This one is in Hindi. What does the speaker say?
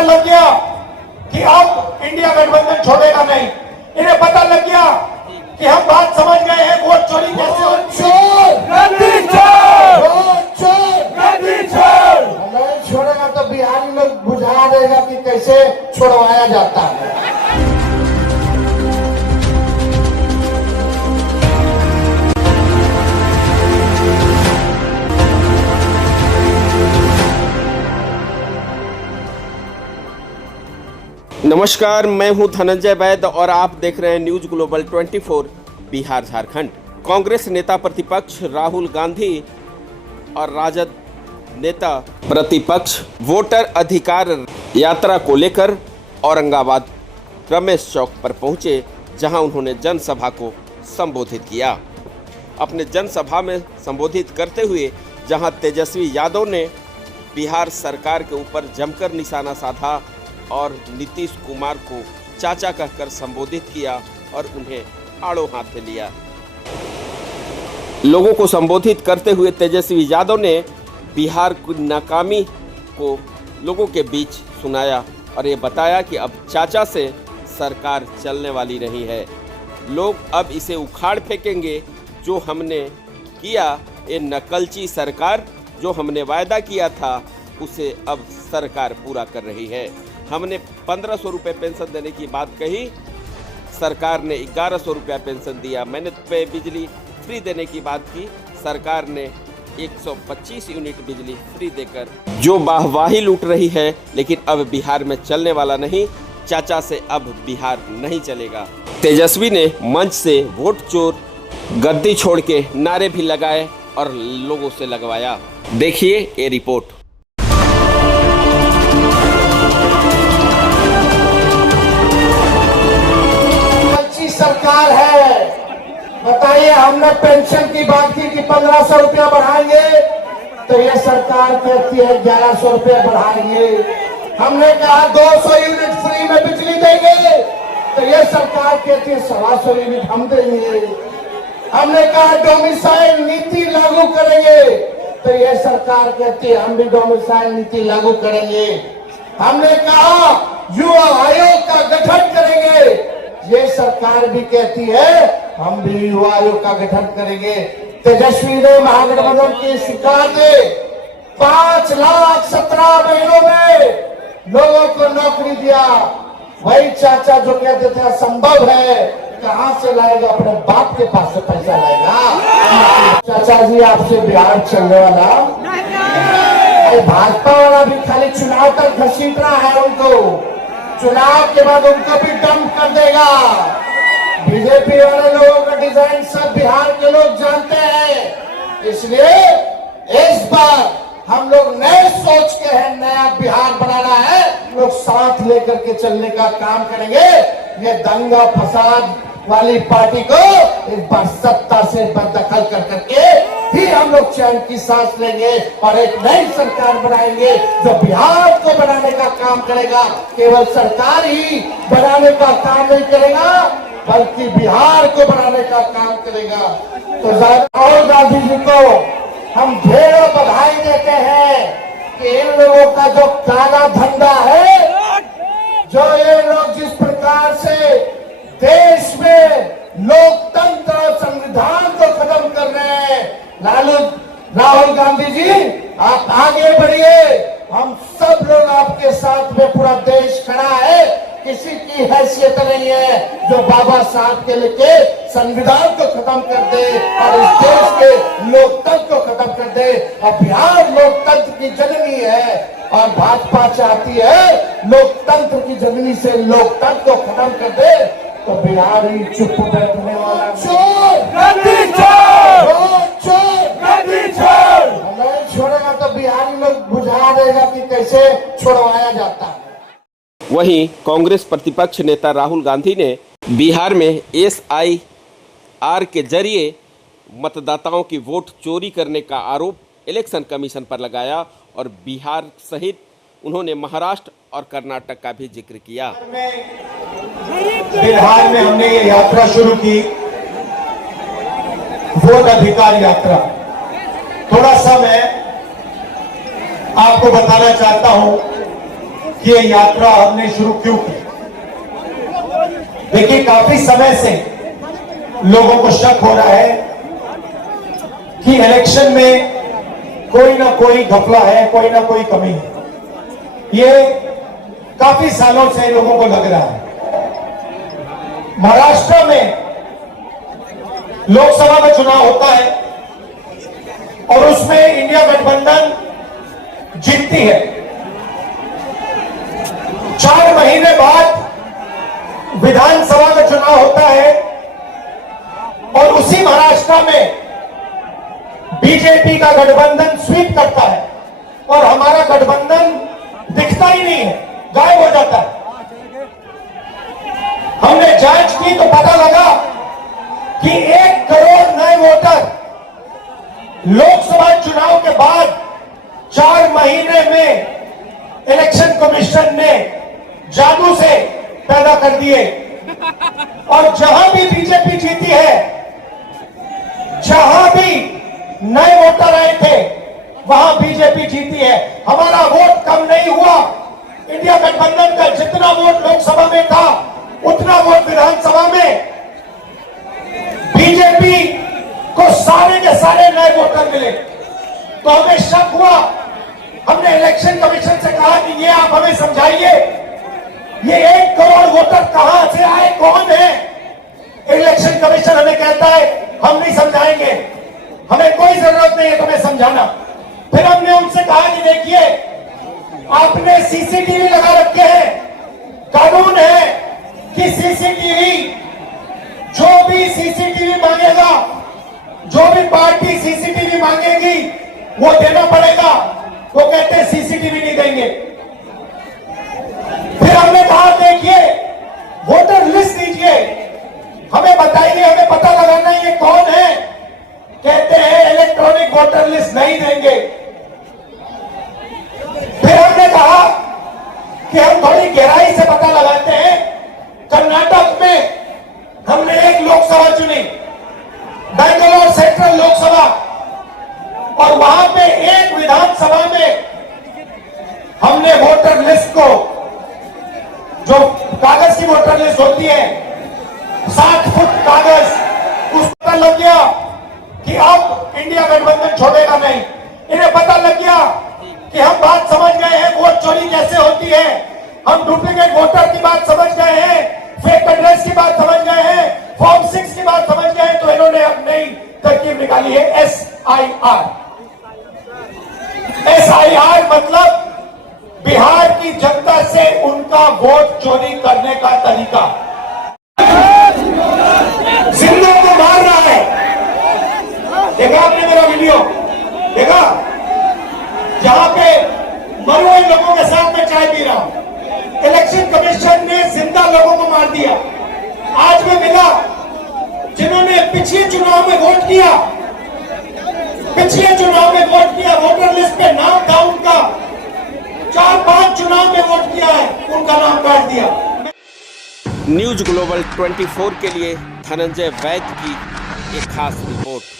पता लग गया कि अब इंडिया गठबंधन छोड़ेगा नहीं। इन्हें पता लग गया कि हम बात समझ गए हैं वोट चोरी कैसे होती है। नहीं छोड़ेगा तो बिहारी लोग बुझा देगा कि कैसे छुड़वाया जाता है। नमस्कार, मैं हूं धनंजय वैद्य और आप देख रहे हैं न्यूज ग्लोबल 24 बिहार झारखंड। कांग्रेस नेता प्रतिपक्ष राहुल गांधी और राजद नेता प्रतिपक्ष वोटर अधिकार यात्रा को लेकर औरंगाबाद रमेश चौक पर पहुंचे, जहां उन्होंने जनसभा को संबोधित किया। अपने जनसभा में संबोधित करते हुए जहां तेजस्वी यादव ने बिहार सरकार के ऊपर जमकर निशाना साधा और नीतीश कुमार को चाचा कहकर संबोधित किया और उन्हें आड़ो हाथ में लिया। लोगों को संबोधित करते हुए तेजस्वी यादव ने बिहार की नाकामी को लोगों के बीच सुनाया और ये बताया कि अब चाचा से सरकार चलने वाली नहीं है। लोग अब इसे उखाड़ फेंकेंगे जो हमने किया। ये नकलची सरकार जो हमने वायदा किया था उसे अब सरकार पूरा कर रही है। हमने 1500 रुपये पेंशन देने की बात कही, सरकार ने 1100 रुपया पेंशन दिया। मैंने बिजली फ्री देने की बात की, सरकार ने 125 यूनिट बिजली फ्री देकर जो वाहवाही लूट रही है। लेकिन अब बिहार में चलने वाला नहीं, चाचा से अब बिहार नहीं चलेगा। तेजस्वी ने मंच से वोट चोर गद्दी छोड़ के नारे भी लगाए और लोगों से लगवाया। देखिए ये रिपोर्ट। सरकार है, बताइए, हमने पेंशन की बात की कि 1500 रुपया बढ़ाएंगे, तो ये सरकार कहती है 1100 रुपया बढ़ाएंगे। हमने कहा 200 यूनिट फ्री में बिजली देंगे, तो ये सरकार कहती है 125 यूनिट हम देंगे। हमने कहा डोमिसाइल नीति लागू करेंगे, तो ये सरकार कहती है हम भी डोमिसाइल नीति लागू करेंगे। हमने कहा युवा आयोग का गठन करेंगे, ये सरकार भी कहती है हम भी युवा आयोग का गठन करेंगे। तेजस्वी ने महागठबंधन की शिकार से 5,17,000 महीनों में लोगों को नौकरी दिया। वही चाचा जो कहते थे असंभव है, कहां से लाएगा? अपने बाप के पास से पैसा लाएगा। चाचा जी आपसे बिहार चलने वाला, भाजपा वाला भी खाली चुनाव तक घसीट रहा है उनको, चुनाव के बाद उनको भी डंप कर देगा। बीजेपी वाले लोगों का डिजाइन सब बिहार के लोग जानते हैं, इसलिए इस बार हम लोग नए सोच के हैं, नया बिहार बनाना है। लोग साथ लेकर के चलने का काम करेंगे। ये दंगा फसाद वाली पार्टी को इस बार सत्ता से बददखल कर करके ही हम लोग चैन की सांस लेंगे और एक नई सरकार बनाएंगे जो बिहार को बनाने का काम करेगा। केवल सरकार ही बनाने का काम नहीं करेगा, बल्कि बिहार को बनाने का काम करेगा। तो राहुल गांधी जी को हम ढेरों बधाई देते हैं कि इन लोगों का जो काला धंधा है, जो ये लोग जिस प्रकार से देश में लोकतंत्र और संविधान को खत्म कर रहे हैं, राहुल गांधी जी आप आगे बढ़िए। हम सब लोग आपके साथ में, पूरा देश खड़ा है। किसी की हैसियत नहीं है जो बाबा साहब के लेके संविधान को खत्म कर दे और इस देश के लोकतंत्र को खत्म कर दे। और बिहार लोकतंत्र की जननी है और भाजपा चाहती है लोकतंत्र की जननी से लोकतंत्र को खत्म कर दे, तो बिहार ही चुप बैठने वाला नहीं छोड़ेगा तो बिहारी लोग बुझा देगा कि कैसे छुड़वाया जाता है। वहीं कांग्रेस प्रतिपक्ष नेता राहुल गांधी ने बिहार में SIR के जरिए मतदाताओं की वोट चोरी करने का आरोप इलेक्शन कमीशन पर लगाया और बिहार सहित उन्होंने महाराष्ट्र और कर्नाटक का भी जिक्र किया। बिहार में हमने ये यात्रा शुरू की, वोट अधिकार यात्रा। थोड़ा सा मैं आपको बताना चाहता हूं कि ये यात्रा हमने शुरू क्यों की। देखिए, काफी समय से लोगों को शक हो रहा है कि इलेक्शन में कोई ना कोई घपला है, कोई ना कोई कमी है। ये काफी सालों से लोगों को लग रहा है। महाराष्ट्र में लोकसभा का चुनाव होता है और उसमें इंडिया गठबंधन जीतती है। 4 महीने बाद विधानसभा का चुनाव होता है और उसी महाराष्ट्र में बीजेपी का गठबंधन स्वीप करता है और हमारा गठबंधन दिखता ही नहीं है, गायब हो जाता है। हमने जांच की तो पता लगा कि 1 करोड़ नए वोटर लोकसभा चुनाव के बाद 4 महीने में इलेक्शन कमीशन ने जादू से पैदा कर दिए। और जहां भी बीजेपी जीती है, जहां भी नए वोटर आए थे, वहां बीजेपी जीती है। हमारा वोट कम नहीं हुआ। इंडिया गठबंधन का जितना वोट लोकसभा में था, उतना वोट विधानसभा में बीजेपी को सारे के सारे नए वोटर मिले। तो हमें शक हुआ। हमने इलेक्शन कमीशन से कहा कि ये आप हमें समझाइए, ये 1 करोड़ वोटर कहां से आए, कौन है। इलेक्शन कमीशन हमें कहता है हम नहीं समझाएंगे, हमें कोई जरूरत नहीं है तुम्हें समझाना। फिर हमने उनसे कहा कि देखिए, आपने सीसीटीवी लगा रखे हैं, कानून है कि सीसीटीवी, जो भी सीसीटीवी मांगेगा, जो भी पार्टी सीसीटीवी मांगेगी वो देना पड़ेगा। वो कहते हैं सीसीटीवी नहीं देंगे। फिर हमने कहा देखिए, वोटर लिस्ट दीजिए, हमें बताइए, हमें पता लगाना ये कौन है। कहते हैं इलेक्ट्रॉनिक वोटर लिस्ट नहीं देंगे। फिर हमने कहा कि हम थोड़ी गहराई से पता लगाते हैं। कर्नाटक में हमने एक लोकसभा चुनी, बेंगलोर सेंट्रल लोकसभा, और वहां पे एक विधानसभा में हमने वोटर लिस्ट को, जो कागज की वोटर लिस्ट होती है, 60 फुट कागज, उस पर लग गया कि अब इंडिया गठबंधन छोड़ेगा नहीं। इन्हें पता लग गया कि हम बात समझ गए हैं, वोट चोरी कैसे होती है। हम डुप्लीकेट वोटर की बात समझ गए हैं, फेक एड्रेस की बात समझ गए हैं, फॉर्म 6 की बात समझ गए हैं। तो इन्होंने अब नई तरकीब निकाली है, SIR। SIR मतलब बिहार की जनता से उनका वोट चोरी करने का तरीका। जिंदों को मार रहा है। देखा आपने मेरा वीडियो? देखा? जहां पे मरे हुए लोगों के साथ में चाय पी रहा हूं। इलेक्शन कमीशन ने जिंदा लोगों को मार दिया। आज में मिला जिन्होंने पिछले चुनाव में वोट किया, पिछले चुनाव में वोट किया, वोटर लिस्ट पे नाम था उनका, 4-5 चुनाव में वोट किया है, उनका नाम काट दिया। न्यूज ग्लोबल 24 के लिए धनंजय वैद्य की एक खास रिपोर्ट।